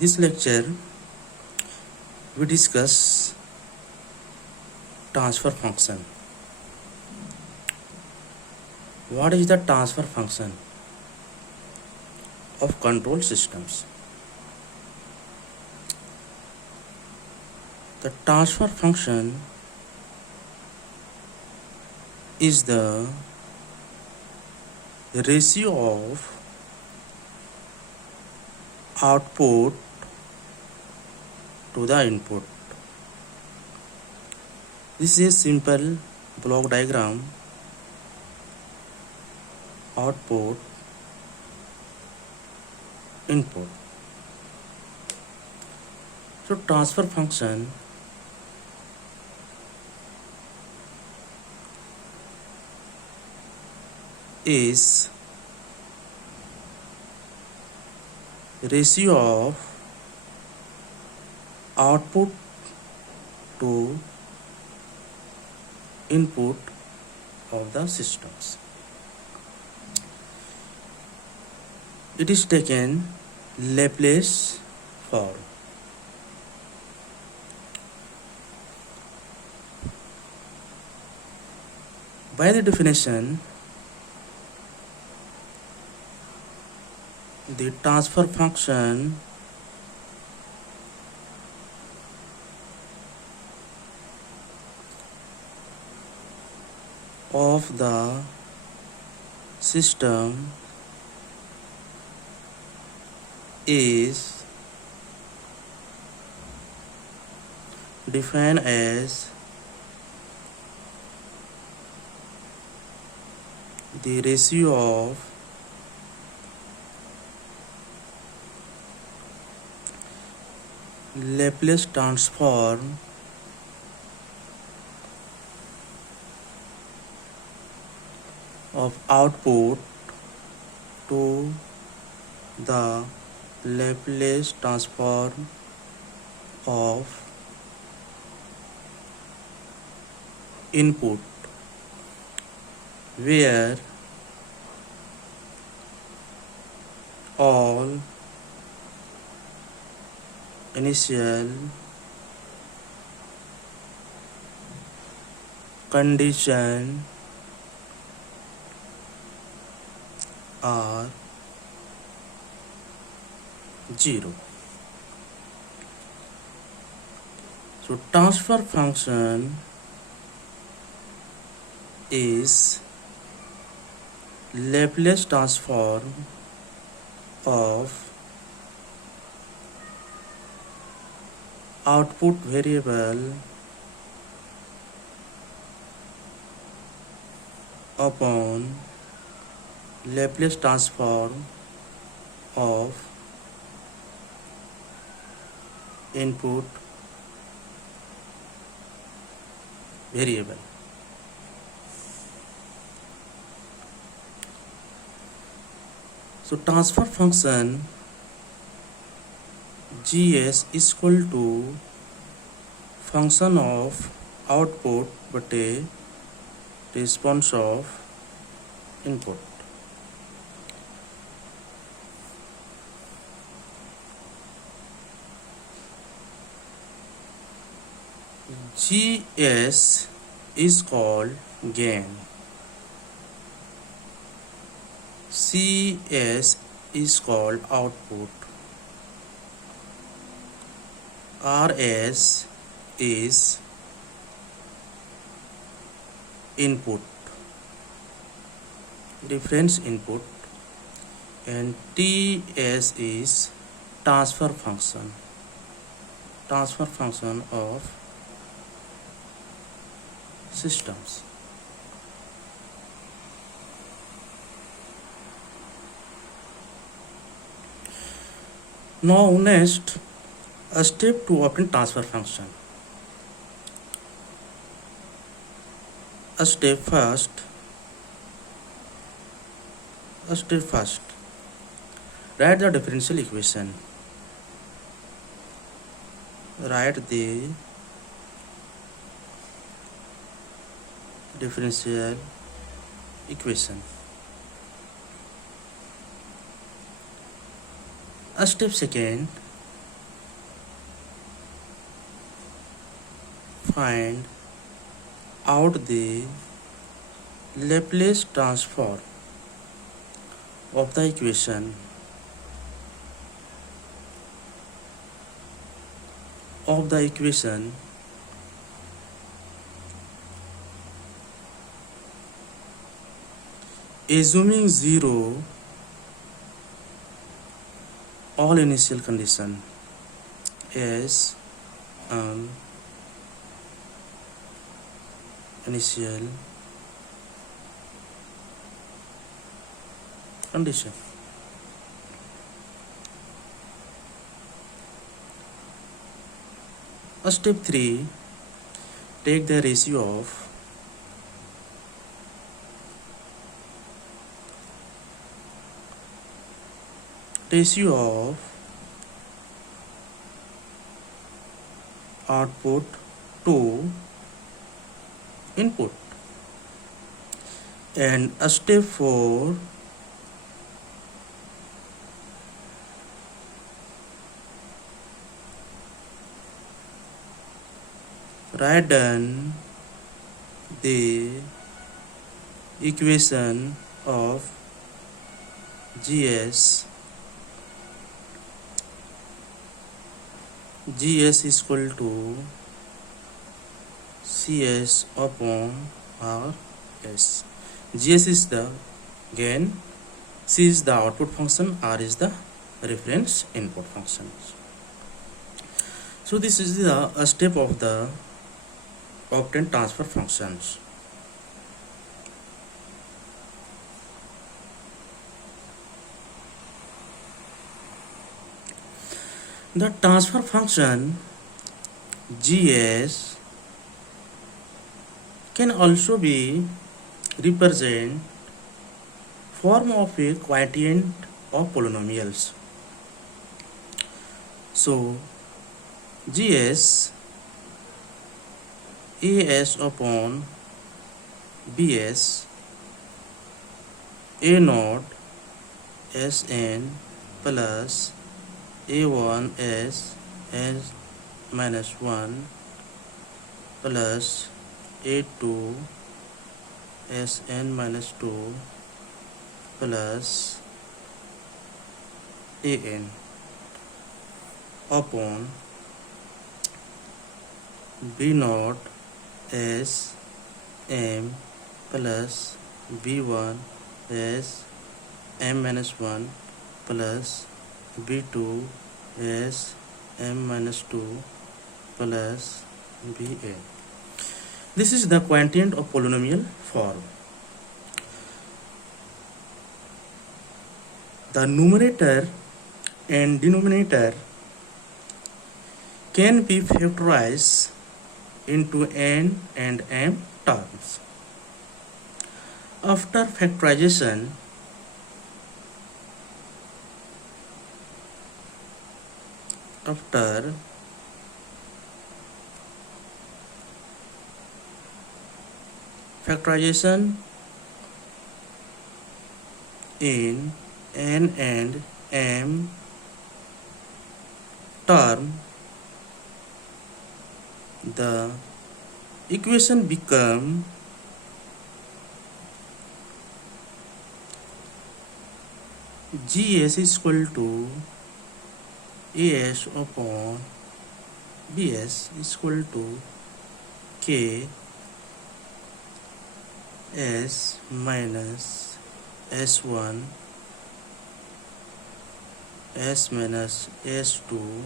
This lecture we discuss transfer function. What is the transfer function of control systems? The transfer function is the ratio of output to the input. This is a simple block diagram. Output, input. So transfer function is ratio of output to input of the systems. It is taken Laplace form. By the definition, the transfer function of the system is defined as the ratio of Laplace transform of output to the Laplace transform of input, where all initial condition are 0. So transfer function is Laplace transform of output variable upon Laplace transform of input variable. So transfer function GS is equal to function of output बटे response of input. GS is called gain. CS is called output. RS is input, reference input, and TS is transfer function of systems. Now next, a step to obtain transfer function. A step first. Write the differential equation. Write the differential equation. A step second, find out the Laplace transform of the equation assuming zero all initial condition as initial condition. Step 3, take the ratio of output to input. And step 4, write down the equation of GS is equal to CS upon RS. GS is the gain, C is the output function, R is the reference input function. So this is the step of the obtain transfer functions. The transfer function GS can also be represent form of a quotient of polynomials. So GS AS upon BS A naught Sn plus A1 S n minus 1 plus A2 Sn minus 2 plus An upon B naught S m plus B1 S m minus 1 plus B2 S m minus 2 plus Ba. This is the quotient of polynomial form. The numerator and denominator can be factorized into n and m terms. After factorization, in n and m term, the equation become GS is equal to AS upon BS is equal to K S minus S1 S minus S2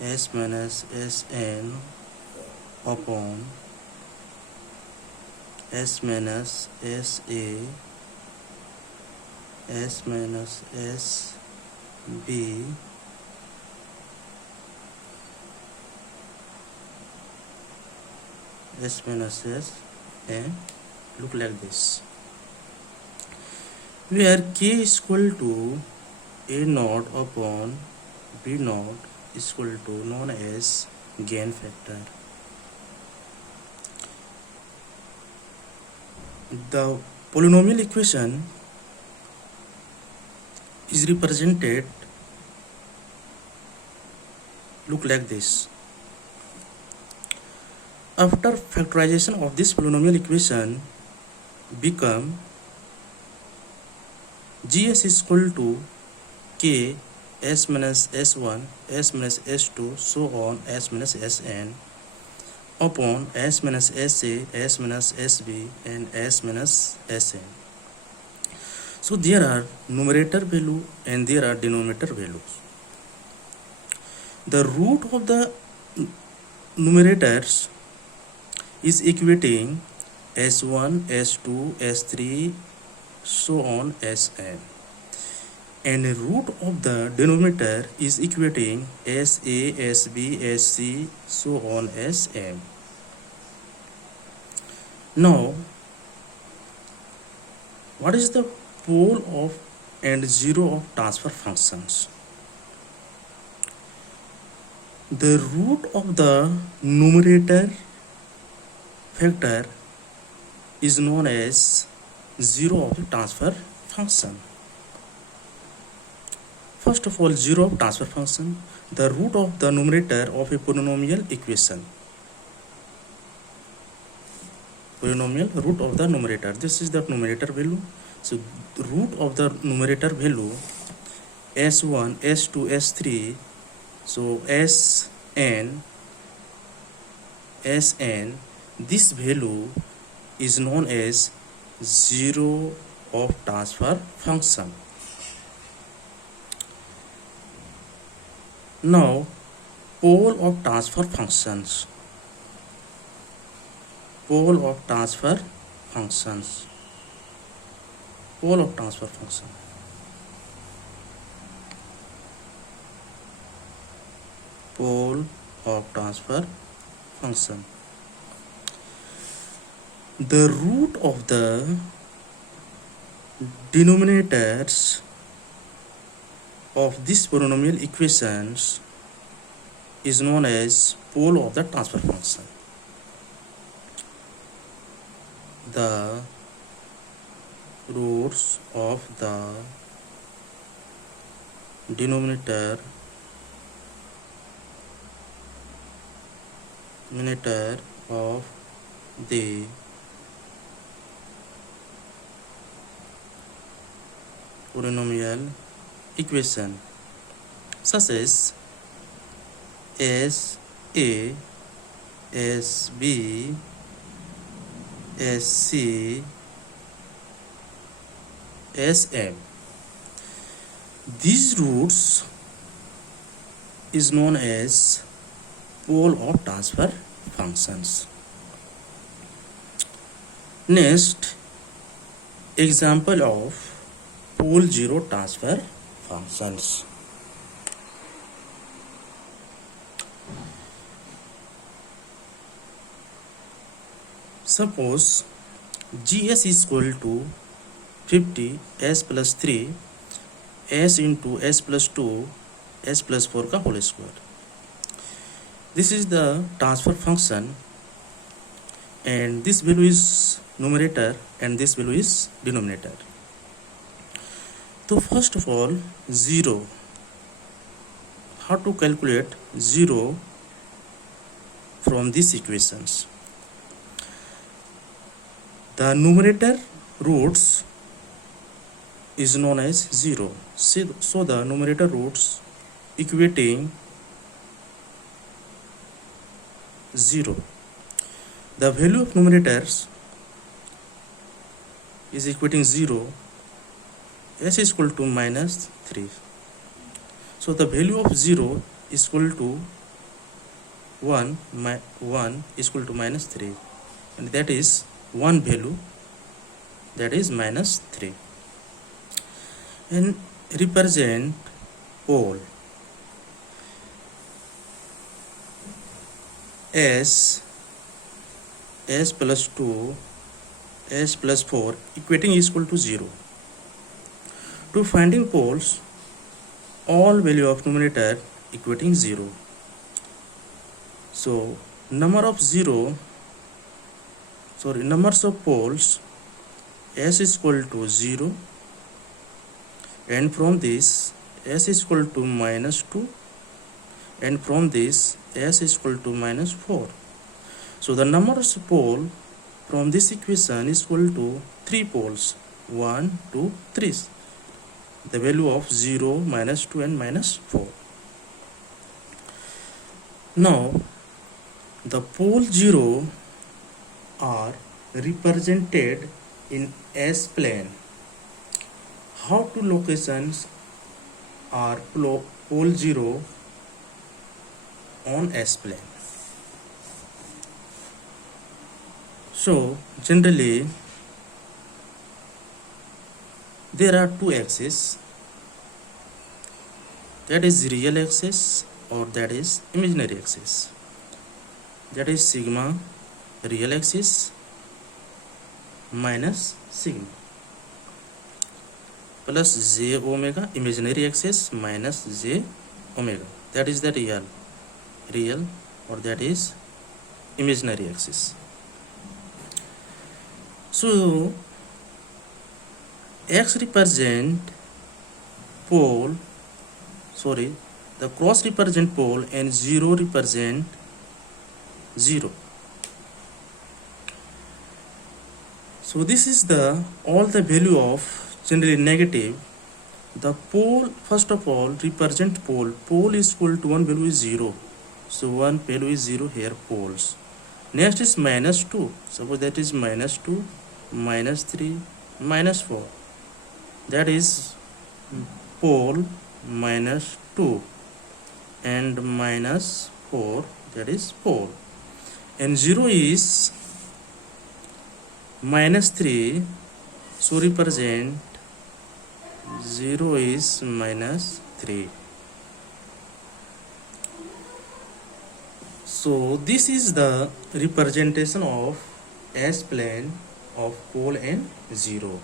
S minus Sn upon S minus Sa S minus Sb S minus S and look like this, where K is equal to A naught upon B naught is equal to known as gain factor. The polynomial equation is represented look like this. After factorization of this polynomial equation become GS is equal to K S minus S1, S minus S2, so on S minus Sn upon S minus Sa, S minus Sb and S minus Sn. So there are numerator value and there are denominator values. The root of the numerators is equating S1, S2, S3, so on Sn. And the root of the denominator is equating Sa, Sb, Sc, so on Sm. Now, what is the pole of and zero of transfer functions? The root of the numerator factor is known as zero of the transfer function. First of all, zero of transfer function, the root of the numerator of a polynomial equation. Polynomial root of the numerator. This is the numerator value. So the root of the numerator value S1, S2, S3. So Sn, this value is known as zero of transfer function. Now, pole of transfer functions. Pole of transfer functions. Pole of transfer function. Pole of transfer function. The root of the denominators of this polynomial equations is known as pole of the transfer function. The roots of the denominator of the polynomial equation such as S A, S B, S C, S M. These roots is known as pole of transfer functions. Next, example of pole zero transfer functions. Suppose GS is equal to 50 S plus 3 S into S plus 2 S plus 4 का whole square. This is the transfer function and this value is numerator and this value is denominator. So first of all, 0. How to calculate 0 from these equations? The numerator roots is known as 0. So the numerator roots equating 0. The value of numerators is equating 0. S is equal to minus 3. So the value of 0 is equal to 1 is equal to minus 3, and that is one value, that is minus 3. And represent pole S plus 2 S plus 4 equating is equal to 0. To finding poles, all value of numerator equating 0. So numbers of poles S is equal to 0, and from this S is equal to minus 2 and from this s is equal to minus 4. So the number of pole from this equation is equal to 3 poles, 1, 2, 3. The value of 0, minus 2 and minus 4. Now the pole 0 are represented in S plane. How two locations are pole 0 on S plane? So generally there are two axes, that is real axis or that is imaginary axis. That is sigma real axis minus sigma plus j omega imaginary axis minus j omega. That is the real or that is imaginary axis. So x represent pole, the cross represent pole and 0 represent 0. So this is the all the value of generally negative. The pole first of all represent pole. Pole is equal to one value is 0. So one value is 0 here poles. Next is minus 2. Suppose that is minus 2, minus 3, minus 4. That is pole minus 2 and minus 4, that is pole. And 0 is minus 3, so represent 0 is minus 3. So this is the representation of S plane of pole and 0.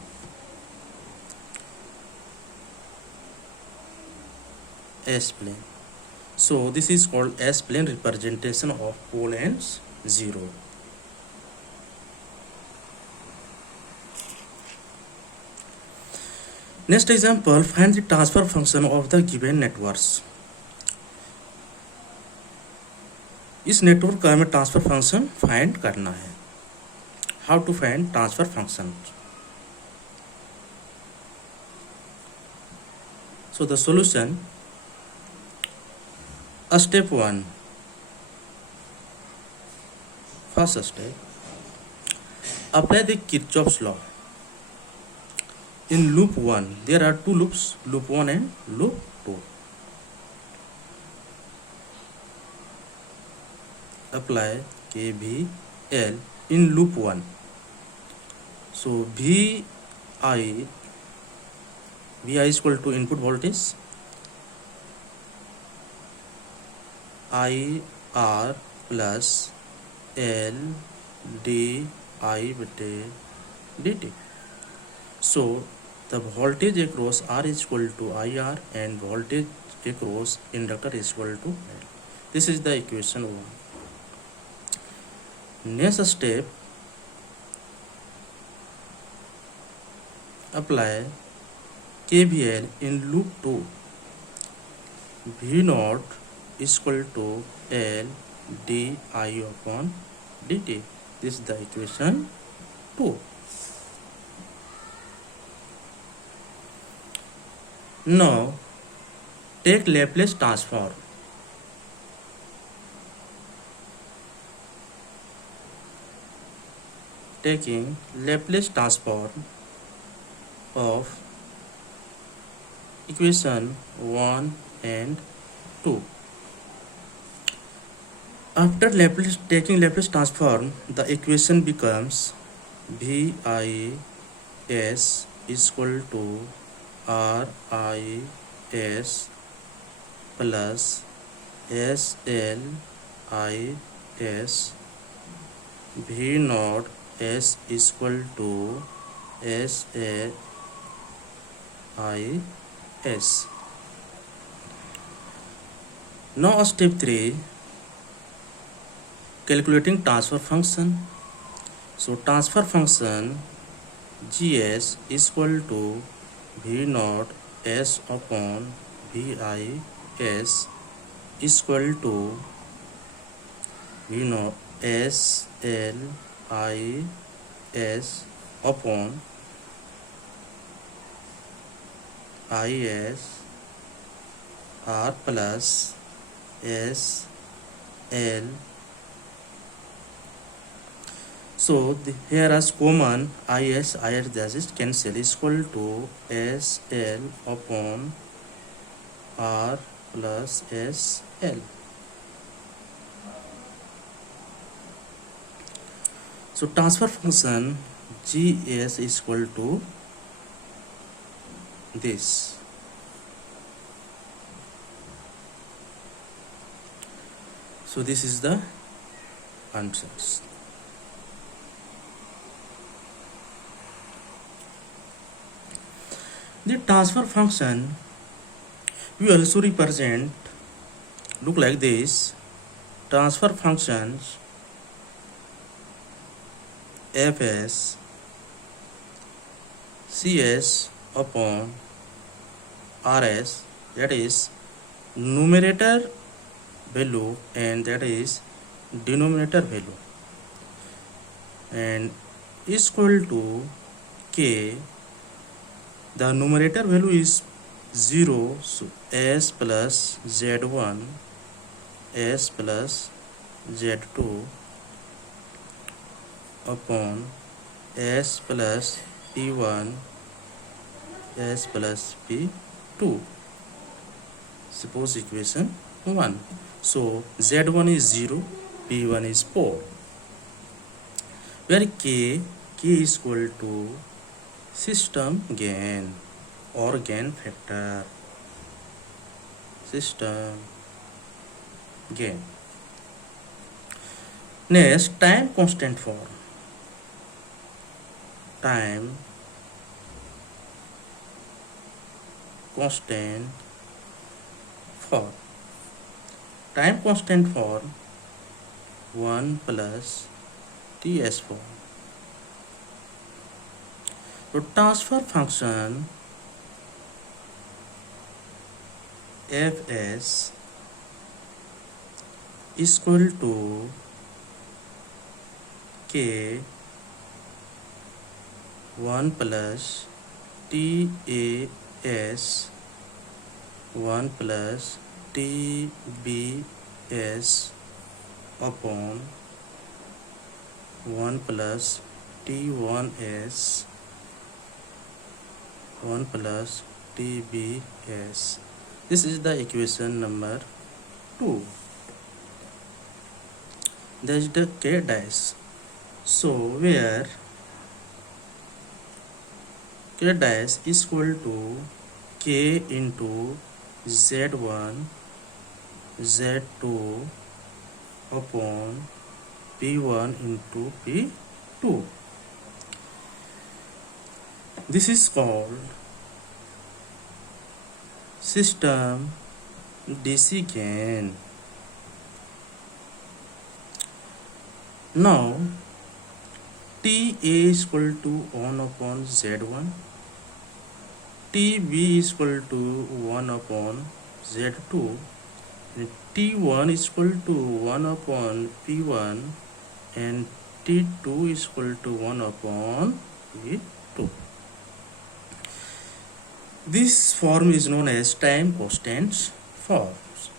S plane. So this is called S plane representation of pole and 0. Next example, find the transfer function of the given networks. इस network का हमें transfer function find करना है. How to find transfer function? So the solution, step 1, first step, apply the Kirchhoff's law. In loop 1, there are two loops, loop 1 and loop 2. Apply KVL in loop 1. So VI is equal to input voltage, IR plus L di dt. So the voltage across R is equal to IR and voltage across inductor is equal to L. This is the equation 1. Next step, apply KVL in loop 2. V0 is equal to L di upon dt. This is the equation 2. Now take Laplace transform. Taking Laplace transform of equation 1 and 2. After taking Laplace transform, the equation becomes VIS is equal to RIS plus SLIS. V0 S is equal to SAIS. Now step 3, calculating transfer function. So transfer function GS is equal to V0 S upon VIS equal to, we know, S L I S upon I S R plus S L. So here as common is that is cancel, equal to S L upon R plus S L. So transfer function GS is equal to this. So this is the answers. The transfer function we also represent look like this. Transfer functions Fs Cs upon Rs, that is numerator value and that is denominator value, and is equal to K. The numerator value is 0, so S plus Z1, S plus Z2 upon S plus P1, S plus P2. Suppose equation 1. So Z1 is 0, P1 is 4. Where K is equal to system gain or gain factor. System gain. Next, time constant form. Time constant form. Time constant form 1 plus Ts form. So transfer function Fs is equal to K 1 plus TAS 1 plus TBS upon 1 plus T1S 1 plus TBS. This is the equation number 2. That is the K dash. So where K dash is equal to K into Z1 Z2 upon P1 into P2. This is called system DC gain. Now TA is equal to 1 upon Z1, TB is equal to 1 upon Z2, and T1 is equal to 1 upon P1, and T2 is equal to 1 upon P2. This form is known as time constant forms.